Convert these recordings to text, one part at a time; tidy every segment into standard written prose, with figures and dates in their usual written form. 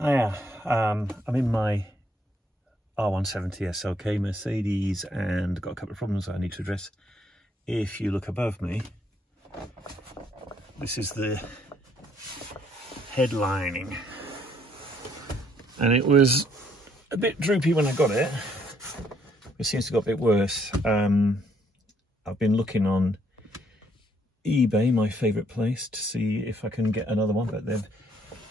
Hiya, I'm in my R170 SLK Mercedes and got a couple of problems I need to address. If you look above me, this is the head lining, and it was a bit droopy when I got it. It seems to have got a bit worse. I've been looking on eBay, my favourite place, to see if I can get another one, but they're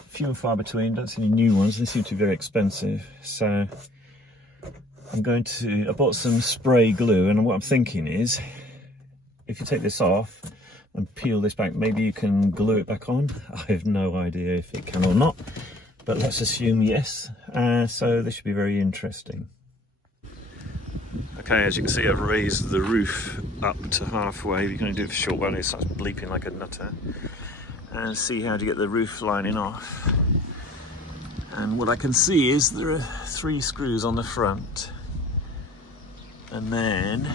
few and far between. Don't see any new ones. They seem to be very expensive, so I bought some spray glue, and what I'm thinking is, if you take this off and peel this back, maybe you can glue it back on. I have no idea if it can or not, but let's assume yes. So this should be very interesting. Okay, as you can see, I've raised the roof up to halfway. You're going to do it for short while it starts bleeping like a nutter, and see how to get the roof lining off. And what I can see is there are 3 screws on the front, and then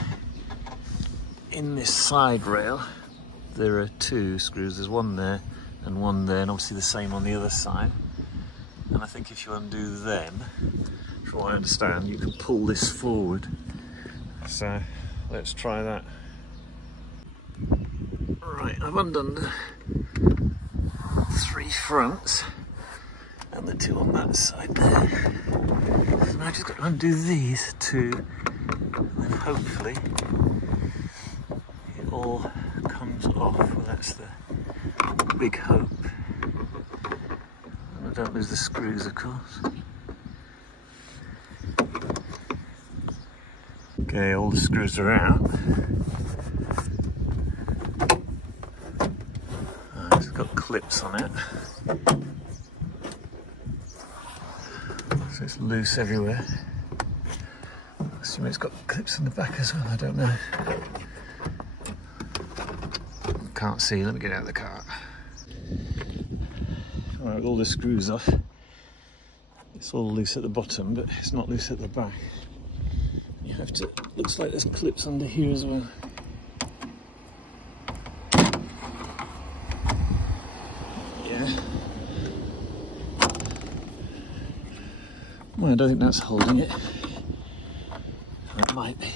in this side rail there are 2 screws. There's one there and one there, and obviously the same on the other side. And I think if you undo them, from what I understand, you can pull this forward. So let's try that. Right, I've undone the 3 fronts and the 2 on that side there. So now I just got to undo these 2, and then hopefully it all comes off. Well, that's the big hope. And I don't lose the screws, of course. Okay, all the screws are out. It's got clips on it, so it's loose everywhere. I assume it's got clips in the back as well, I don't know. Can't see, let me get out of the car. Alright, with all the screws off, it's all loose at the bottom, but it's not loose at the back. You have to, looks like there's clips under here as well. Yeah. Well, I don't think that's holding it. It might be.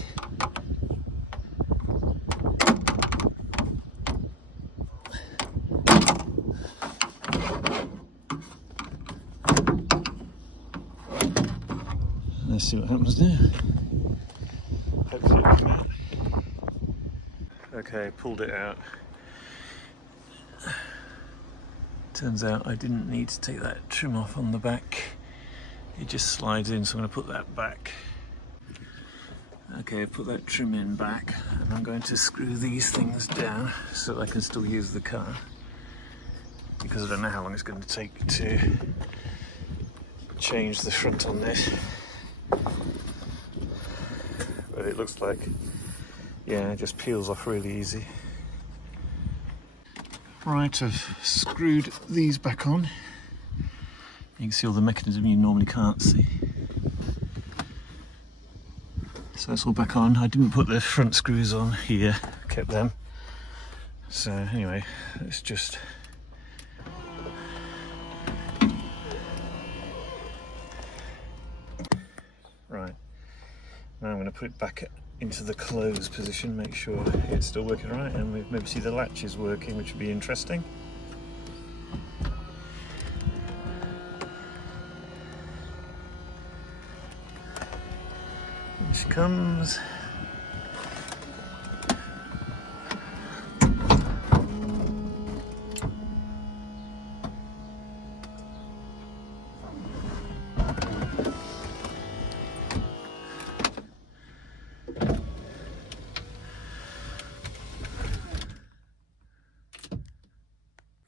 Let's see what happens now. Hopefully it'll come out. Okay, pulled it out. Turns out I didn't need to take that trim off on the back. It just slides in, so I'm going to put that back. Okay, put that trim in back, and I'm going to screw these things down so that I can still use the car, because I don't know how long it's going to take to change the front on this. But it looks like, yeah, it just peels off really easy. Right, I've screwed these back on. You can see all the mechanism you normally can't see. So that's all back on. I didn't put the front screws on here, kept them. So anyway, let's just... Right, now I'm going to put it back into the closed position, make sure it's still working right, and we maybe see the latch is working, which would be interesting. Here she comes.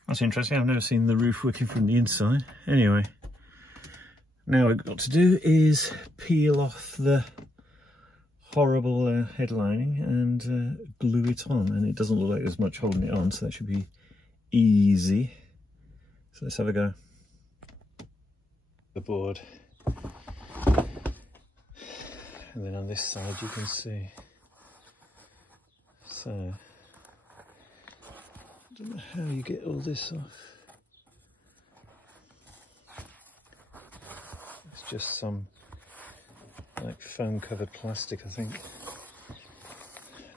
That's interesting. I've never seen the roof working from the inside. Anyway, now what I've got to do is peel off the horrible head lining and glue it on, and it doesn't look like there's much holding it on, so that should be easy. So let's have a go. The board, and then on this side you can see. So I don't know how you get all this off. just some like foam covered plastic, I think.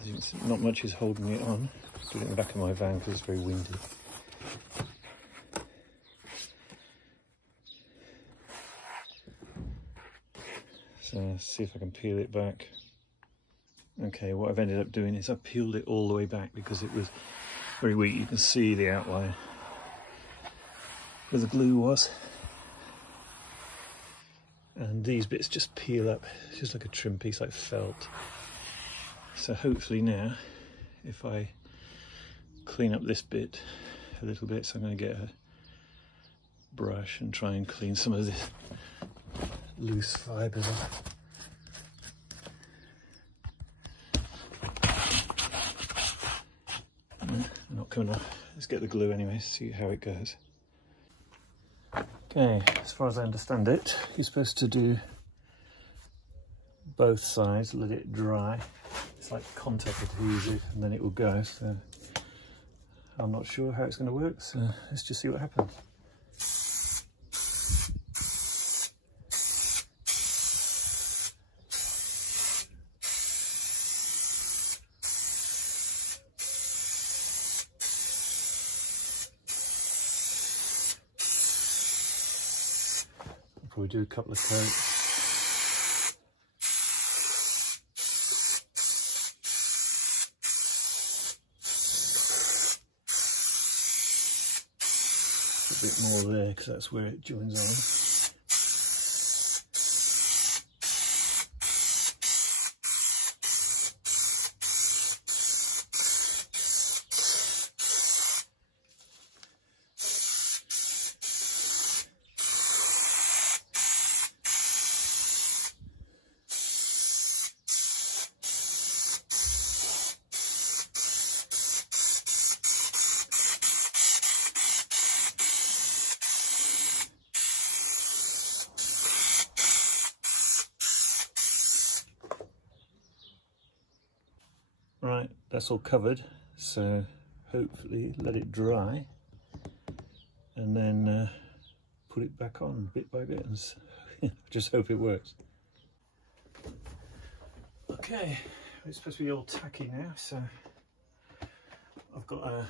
As you can see, not much is holding it on. Put it in the back of my van because it's very windy. So let's see if I can peel it back. Okay, what I've ended up doing is I peeled it all the way back because it was very weak. You can see the outline where the glue was. And these bits just peel up. It's just like a trim piece, like felt. So hopefully now, if I clean up this bit a little bit, so I'm going to get a brush and try and clean some of this loose fibres off. Not coming off. Let's get the glue anyway, see how it goes. Okay, as far as I understand it, you're supposed to do both sides, let it dry. It's like contact adhesive and then it will go. So I'm not sure how it's going to work, so let's just see what happens. Probably do a couple of coats. A bit more there because that's where it joins on. Right, that's all covered, so hopefully let it dry and then put it back on bit by bit and just hope it works. Okay, it's supposed to be all tacky now, so I've got a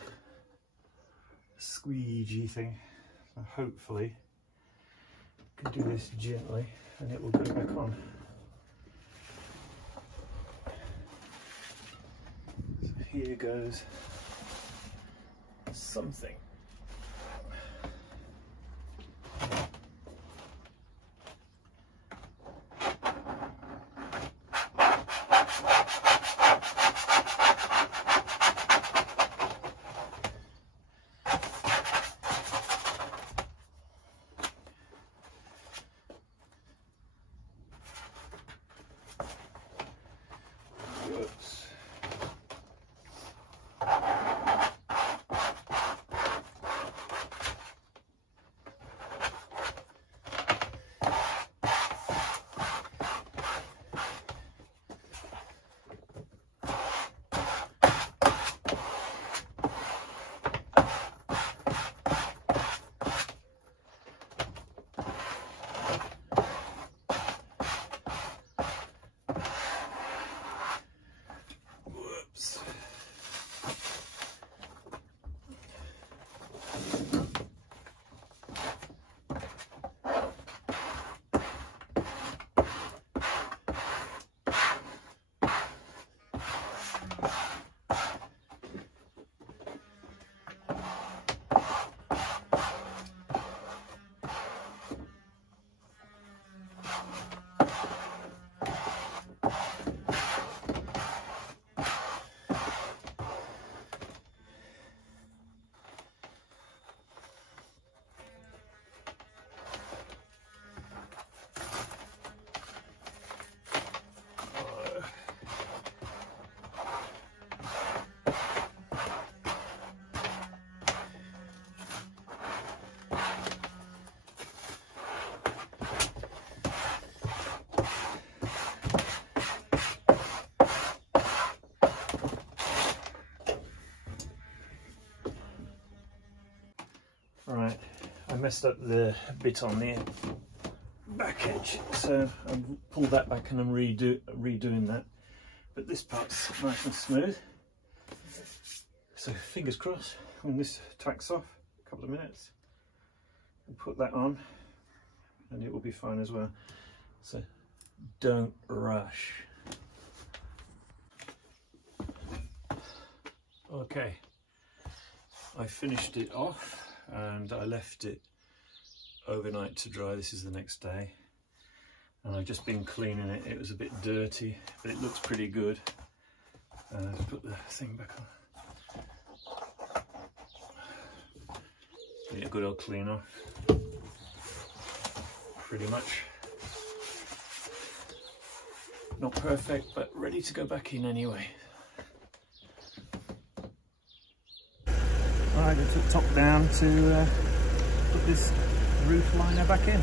squeegee thing, so hopefully I can do this gently and it will go back on. Here goes something. Right, I messed up the bit on the back back edge, so I've pulled that back and I'm redoing that. But this part's nice and smooth. So fingers crossed when this tacks off, a couple of minutes, and put that on, and it will be fine as well. So don't rush. Okay, I finished it off and I left it overnight to dry. This is the next day, and I've just been cleaning it. It was a bit dirty, but it looks pretty good. Put the thing back on. Need a good old clean off. Pretty much not perfect, but ready to go back in anyway. Alright, I took top down to put this roof liner back in.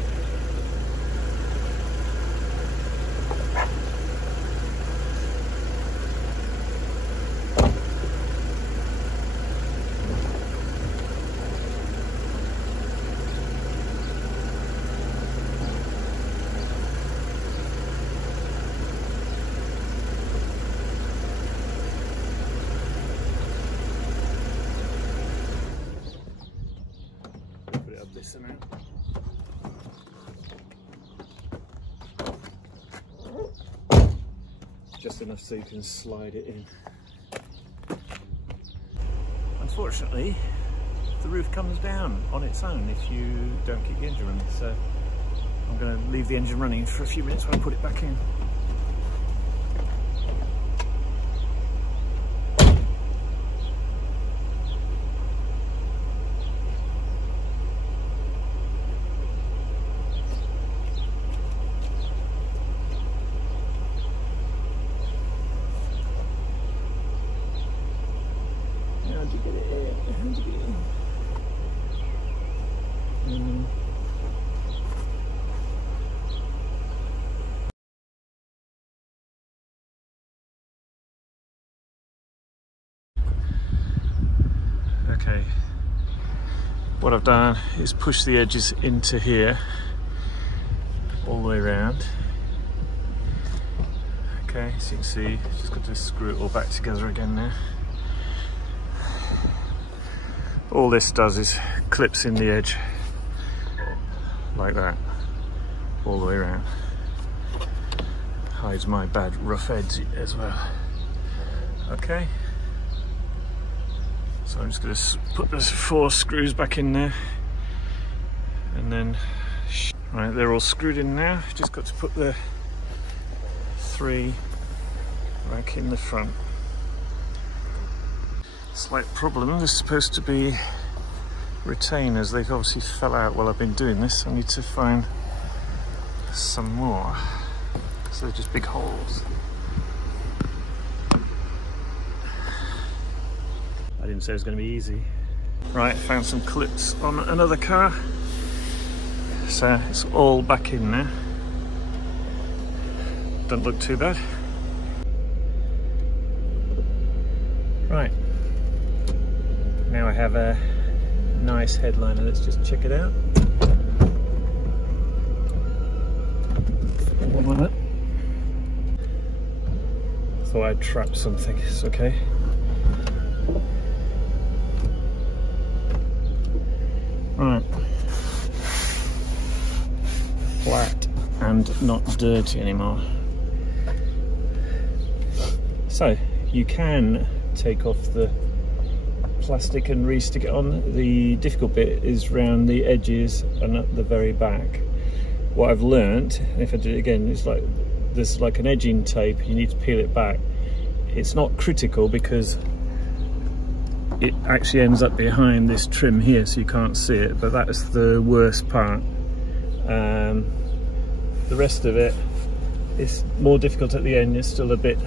Just enough so you can slide it in. Unfortunately, the roof comes down on its own if you don't keep the engine running, so I'm going to leave the engine running for a few minutes while I put it back in. Okay, what I've done is push the edges into here all the way around. Okay, so you can see, just got to screw it all back together again now. All this does is clips in the edge like that all the way around. Hides my bad rough edge as well. Okay, so I'm just going to put those 4 screws back in there, and then right, they're all screwed in now. Just got to put the 3 back in the front. Slight problem, there's supposed to be retainers. They've obviously fell out while I've been doing this. I need to find some more. So they're just big holes. I didn't say it was going to be easy. Right, found some clips on another car. So it's all back in there. Don't look too bad. Right. Now I have a nice headliner. Let's just check it out. Thought I'd trap something. It's okay. Right. Flat and not dirty anymore. So you can take off the plastic and re-stick it on. The difficult bit is around the edges and at the very back. What I've learnt, if I do it again, it's like there's like an edging tape, you need to peel it back. It's not critical because it actually ends up behind this trim here, so you can't see it, but that's the worst part. The rest of it is more difficult at the end. It's still a bit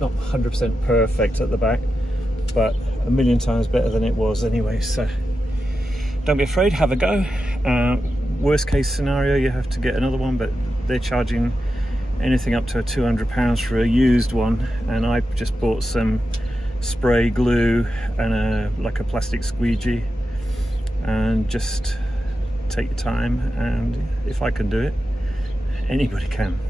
not 100% perfect at the back, but a million times better than it was anyway. So don't be afraid, have a go. Worst case scenario, you have to get another one, but they're charging anything up to £200 for a used one, and I just bought some spray glue and like a plastic squeegee, and just take your time, and if I can do it, anybody can.